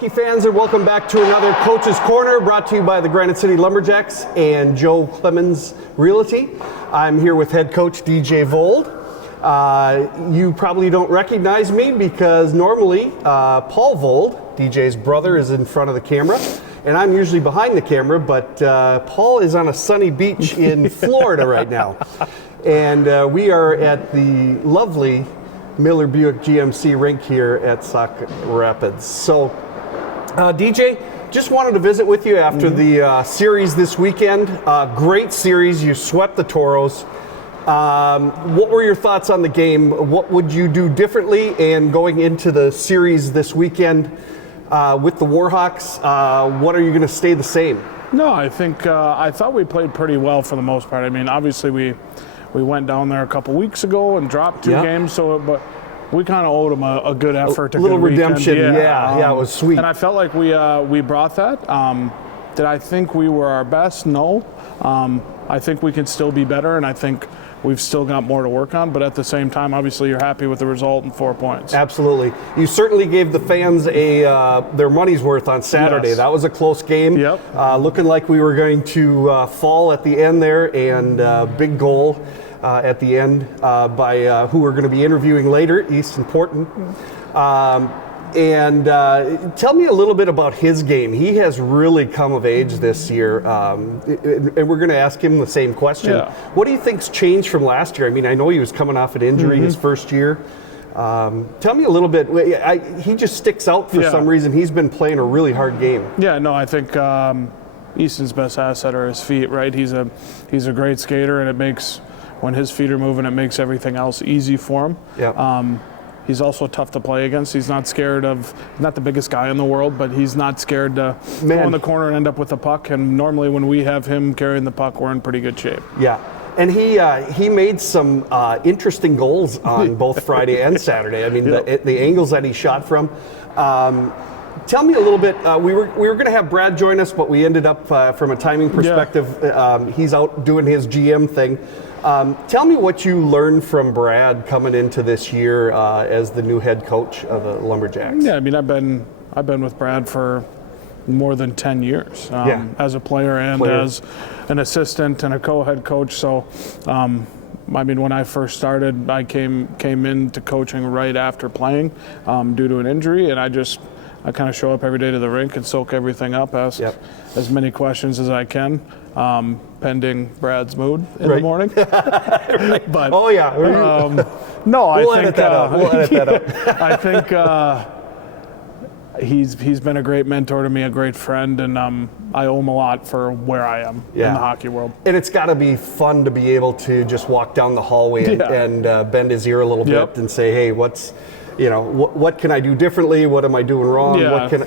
hockey fans, and welcome back to another Coach's Corner, brought to you by the Granite City Lumberjacks and Joe Clemence Realty. I'm here with head coach DJ Vold. You probably don't recognize me because normally Paul Vold, DJ's brother, is in front of the camera, and I'm usually behind the camera, but Paul is on a sunny beach in Florida right now. And we are at the lovely Miller Buick GMC rink here at Sauk Rapids. So, DJ, just wanted to visit with you after the series this weekend. Great series. You swept the Toros. What were your thoughts on the game? What would you do differently? And going into the series this weekend with the Warhawks, what are you going to stay the same? No, I think I thought we played pretty well for the most part. I mean, obviously we went down there a couple weeks ago and dropped two games, but we kind of owed them a good effort. A little redemption, yeah, it was sweet. And I felt like we brought that. Did I think we were our best? No. I think we can still be better, and I think we've still got more to work on, but at the same time, obviously, you're happy with the result and 4 points. Absolutely. You certainly gave the fans their money's worth on Saturday. Yes. That was a close game. Yep. Looking like we were going to fall at the end there, and big goal at the end by who we're going to be interviewing later, Easton, Portner. And tell me a little bit about his game. He has really come of age this year, and we're going to ask him the same question. Yeah. What do you think's changed from last year? I mean, I know he was coming off an injury his first year. Tell me a little bit. He just sticks out for some reason. He's been playing a really hard game. Yeah, no, I think Easton's best asset are his feet, right? He's a great skater, and it makes, when his feet are moving, it makes everything else easy for him. Yeah. He's also tough to play against. He's not scared of, not the biggest guy in the world, but he's not scared to go in the corner and end up with the puck. And normally when we have him carrying the puck, we're in pretty good shape. Yeah. And he made some interesting goals on both Friday and Saturday. I mean, the angles that he shot from. Tell me a little bit. We were going to have Brad join us, but we ended up, from a timing perspective, he's out doing his GM thing. Tell me what you learned from Brad coming into this year as the new head coach of the Lumberjacks. Yeah, I mean, I've been with Brad for more than 10 years as a player and as an assistant and a co-head coach. So, I mean, when I first started, I came into coaching right after playing due to an injury, and I kind of show up every day to the rink and soak everything up, ask as many questions as I can, pending Brad's mood in the morning. Right. But, no, we'll edit that out. We'll edit that out. I think he's been a great mentor to me, a great friend, and I owe him a lot for where I am in the hockey world. And it's got to be fun to be able to just walk down the hallway and bend his ear a little bit and say, hey, what can I do differently? What am I doing wrong?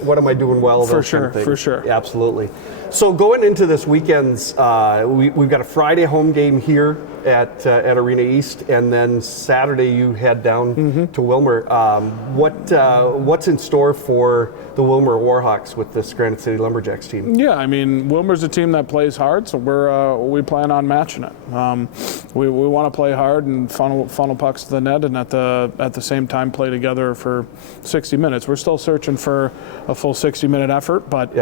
What am I doing well? For sure. Absolutely. So going into this weekend's, we've got a Friday home game here at Arena East, and then Saturday you head down to Wilmer. What's in store for the Wilmer Warhawks with this Granite City Lumberjacks team? Yeah, I mean, Wilmer's a team that plays hard, so we plan on matching it. We want to play hard and funnel pucks to the net, and at the same time play together for 60 minutes. We're still searching for a full 60-minute effort, but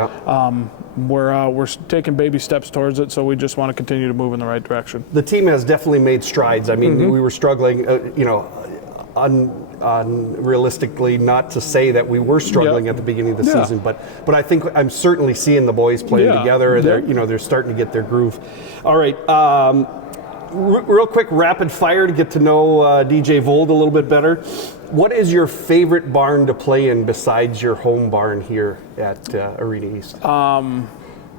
we're taking baby steps towards it, so we just want to continue to move in the right direction. The team has definitely made strides. I mean, we were struggling, unrealistically, not to say that we were struggling at the beginning of the season, but I think I'm certainly seeing the boys playing together, and they're starting to get their groove. All right, real quick, rapid fire to get to know DJ Vold a little bit better. What is your favorite barn to play in besides your home barn here at Arena East?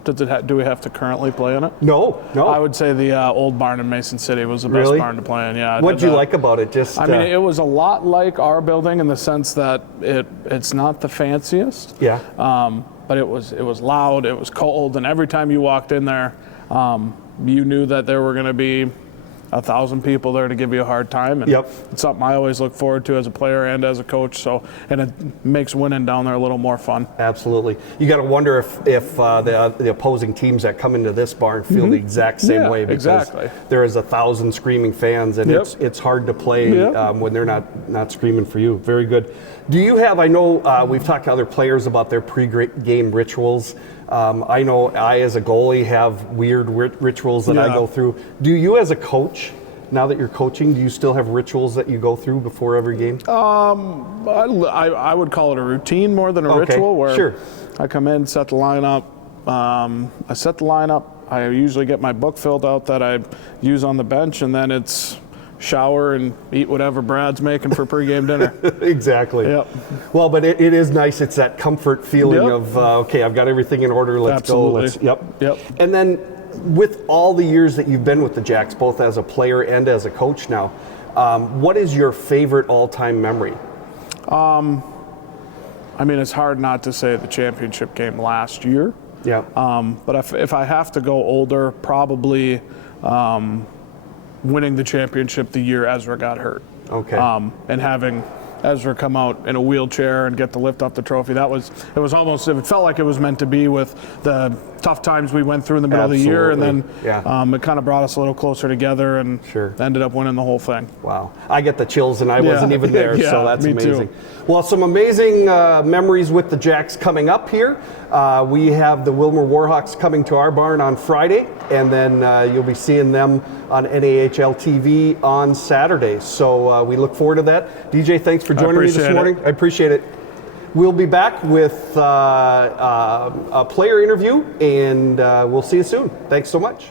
Do we have to currently play in it? No. I would say the old barn in Mason City was the best barn to play in. Yeah. What did you like about it? I mean, it was a lot like our building in the sense that it's not the fanciest. Yeah. But it was loud. It was cold, and every time you walked in there, you knew that there were going to be 1,000 people there to give you a hard time. And it's something I always look forward to as a player and as a coach. So, and it makes winning down there a little more fun. Absolutely. You got to wonder if the opposing teams that come into this barn feel the exact same way, because there is 1,000 screaming fans, and it's hard to play when they're not screaming for you. Very good. Do you have? I know we've talked to other players about their pre-game rituals. I know I, as a goalie, have weird rituals that I go through. Do you, as a coach, now that you're coaching, do you still have rituals that you go through before every game? I would call it a routine more than a ritual, where I come in, set the lineup. I set the lineup. I usually get my book filled out that I use on the bench, and then it's shower and eat whatever Brad's making for pregame dinner. Exactly. Yep. Well, but it is nice. It's that comfort feeling of, okay, I've got everything in order. Let's go. Yep. And then with all the years that you've been with the Jacks, both as a player and as a coach now, what is your favorite all-time memory? I mean, it's hard not to say the championship game last year. Yeah. But if I have to go older, probably winning the championship the year Ezra got hurt. Okay. And having Ezra come out in a wheelchair and get to lift up the trophy. It felt like it was meant to be, with the tough times we went through in the middle of the year, and then it kind of brought us a little closer together, and ended up winning the whole thing. Wow. I get the chills, and I wasn't even there, so that's amazing. Too. Well, some amazing memories with the Jacks coming up here. We have the Wilmer Warhawks coming to our barn on Friday, and then you'll be seeing them on NAHL TV on Saturday. So we look forward to that. DJ, thanks for joining me this morning. I appreciate it. We'll be back with a player interview, and we'll see you soon. Thanks so much.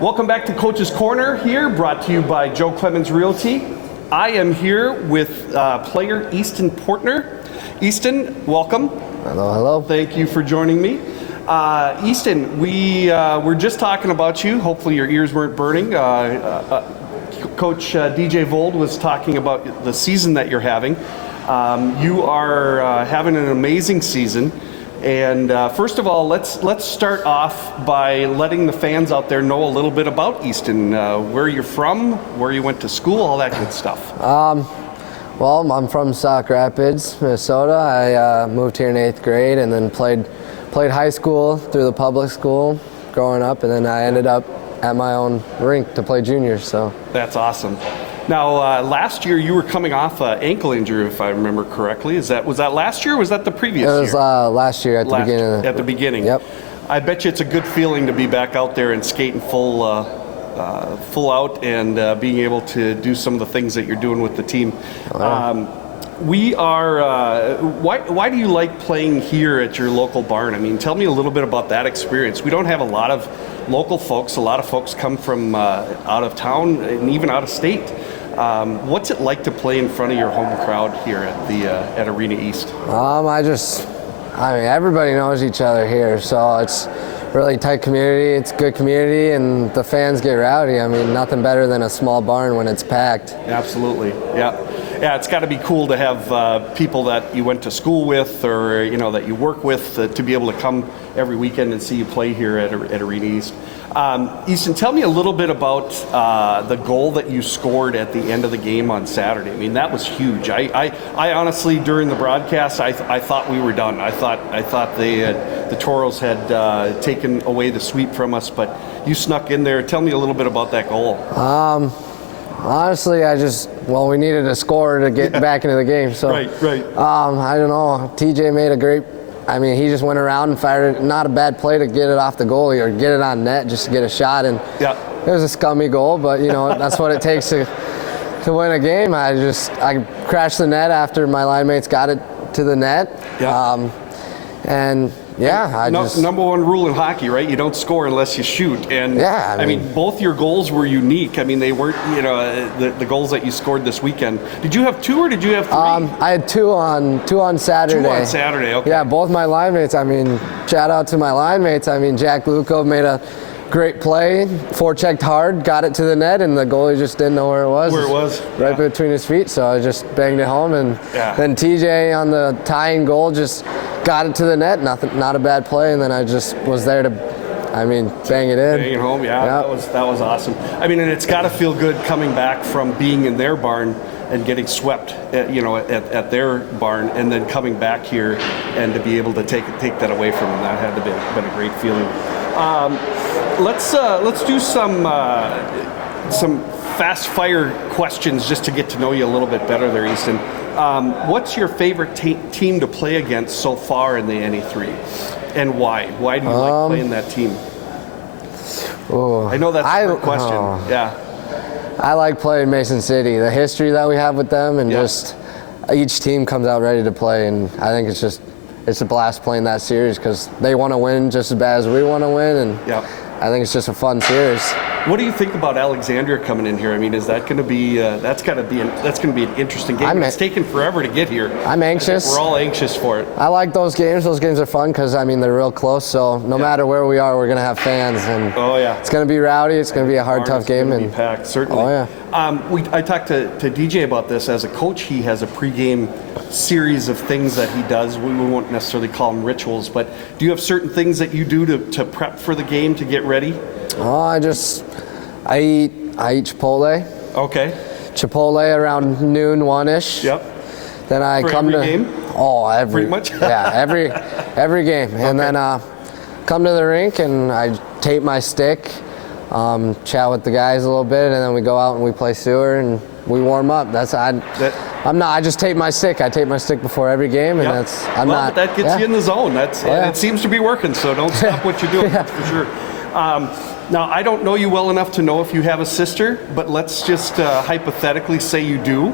Welcome back to Coach's Corner here, brought to you by Joe Clemence Realty. I am here with player Easton Portner. Easton, welcome. Hello. Thank you for joining me. Easton, we were just talking about you. Hopefully your ears weren't burning. Coach DJ Vold was talking about the season that you're having. You are having an amazing season. And first of all, let's start off by letting the fans out there know a little bit about Easton, where you're from, where you went to school, all that good stuff. Well, I'm from Sauk Rapids, Minnesota. I moved here in 8th grade, and then played high school through the public school growing up, and then I ended up at my own rink to play juniors. So that's awesome. Now, last year you were coming off an ankle injury, if I remember correctly. Was that last year, or was that the previous year? It was last year at the beginning. At the beginning. Yep. I bet you it's a good feeling to be back out there and skating full out and being able to do some of the things that you're doing with the team. We are. Why do you like playing here at your local barn? I mean, tell me a little bit about that experience. We don't have a lot of local folks. A lot of folks come from out of town and even out of state. What's it like to play in front of your home crowd here at Arena East? Everybody knows each other here, so it's really tight community. It's a good community, and the fans get rowdy. I mean, nothing better than a small barn when it's packed. Absolutely, yeah. Yeah, it's got to be cool to have people that you went to school with, or that you work with, to be able to come every weekend and see you play here at Arena East. Easton, tell me a little bit about the goal that you scored at the end of the game on Saturday. I mean, that was huge. I honestly, during the broadcast, I thought we were done. I thought the Toros had taken away the sweep from us, but you snuck in there. Tell me a little bit about that goal. Honestly, we needed a score to get back into the game. So right. I don't know. TJ made a great. I mean, he just went around and fired it. Not a bad play to get it off the goalie or get it on net just to get a shot. And it was a scummy goal, but that's what it takes to win a game. I crashed the net after my line mates got it to the net. And yeah, number one rule in hockey, right? You don't score unless you shoot. And yeah, I mean, both your goals were unique. I mean, they weren't, the goals that you scored this weekend. Did you have 2 or did you have 3? I had two on Saturday. 2 on Saturday, okay. Yeah, both my line mates. I mean, shout out to my line mates. I mean, Jack Luco made a great play, forechecked hard, got it to the net, and the goalie just didn't know where it was. Where it was. Right between his feet, so I just banged it home. And then TJ on the tying goal just got it to the net, not a bad play, and then I just was there to, bang it in. Bang it home, that was awesome. I mean, and it's got to feel good coming back from being in their barn and getting swept, at their barn, and then coming back here and to be able to take that away from them. That had to been a great feeling. Let's do some fast fire questions just to get to know you a little bit better there, Easton. What's your favorite team to play against so far in the NA3, and why? Why do you like playing that team? I know that's a good question. Yeah. I like playing Mason City. The history that we have with them, and just each team comes out ready to play, and I think it's a blast playing that series because they want to win just as bad as we want to win, and I think it's just a fun series. What do you think about Alexandria coming in here? I mean, is that going to be that's going to be an interesting game? It's taken forever to get here. I'm anxious. We're all anxious for it. I like those games. Those games are fun because they're real close. So no matter where we are, we're going to have fans, and it's going to be rowdy. It's going to be a hard, tough game, and be packed, certainly. Oh yeah. I talked to DJ about this. As a coach, he has a pregame series of things that he does. We won't necessarily call them rituals, but do you have certain things that you do to prep for the game, to get ready? I eat Chipotle. Okay. Chipotle around noon, 1-ish. Yep. Then I for come every to game? every pretty much. every game, and then come to the rink and I tape my stick, chat with the guys a little bit, and then we go out and we play sewer and we warm up. I just tape my stick. I tape my stick before every game, and but that gets you in the zone. And it seems to be working. So don't stop what you're doing. That's for sure. Now, I don't know you well enough to know if you have a sister, but let's just hypothetically say you do.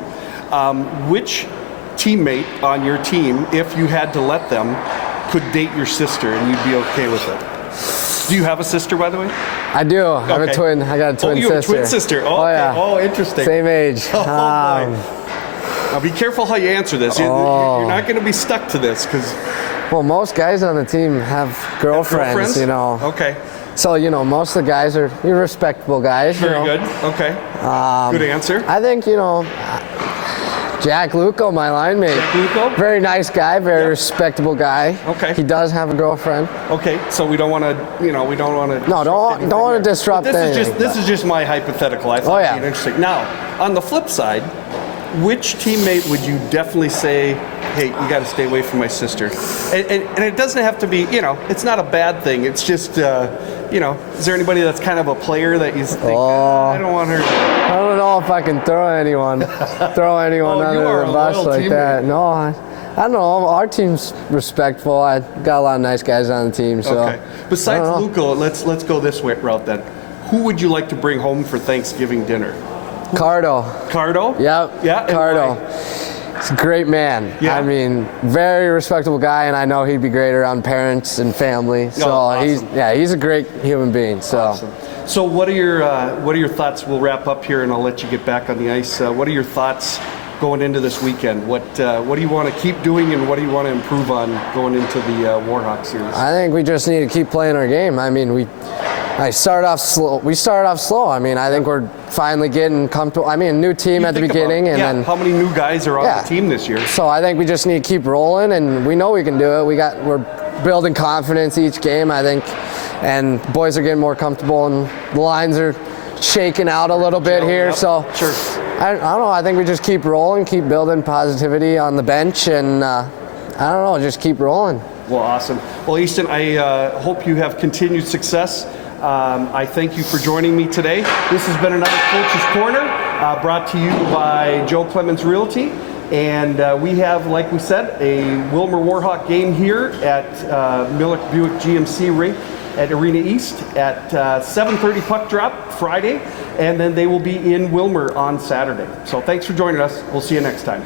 Which teammate on your team, if you had to let them, could date your sister and you'd be okay with it? Do you have a sister, by the way? I do. I have a twin. I got a twin sister. You have a twin sister. Oh, okay. Yeah. Oh, interesting. Same age. Now, be careful how you answer this. You're not going to be stuck to this because. Well, most guys on the team have girlfriends, Okay. So, most of the guys you're respectable guys. Very good. Okay. Good answer. I think, Jack Luco, my line mate. Jack Luco? Very nice guy, very respectable guy. Okay. He does have a girlfriend. Okay, so we don't want to, we don't want to. No, don't want to disrupt anything. This is just my hypothetical. I thought it'd be interesting. Now, on the flip side, which teammate would you definitely say, hey, you got to stay away from my sister? And it doesn't have to be, it's not a bad thing. It's just, is there anybody that's kind of a player that you think, I don't want her? I don't know if I can throw anyone under the bus like that. No, I don't know. Our team's respectful. I got a lot of nice guys on the team. So. Okay. Besides Luco, let's go this route then. Who would you like to bring home for Thanksgiving dinner? Cardo. Cardo? Yep. Yeah. Cardo. He's a great man. Yeah. Very respectable guy, and I know he'd be great around parents and family. So awesome. he's a great human being. So. Awesome. So what are your thoughts? We'll wrap up here, and I'll let you get back on the ice. What are your thoughts going into this weekend? What do you want to keep doing, and what do you want to improve on going into the Warhawk series? I think we just need to keep playing our game. We started off slow. I think we're finally getting comfortable. A new team at the beginning, then how many new guys are on the team this year? So I think we just need to keep rolling, and we know we can do it. We're building confidence each game, I think, and boys are getting more comfortable, and the lines are shaking out a little bit here. Yep. So sure. I don't know. I think we just keep rolling, keep building positivity on the bench, and just keep rolling. Well, awesome. Well, Easton, I hope you have continued success. I thank you for joining me today. This has been another Coach's Corner brought to you by Joe Clemence Realty. And we have, like we said, a Wilmer Warhawk game here at Millick Buick GMC rink at Arena East at 7:30 puck drop Friday. And then they will be in Wilmer on Saturday. So thanks for joining us. We'll see you next time.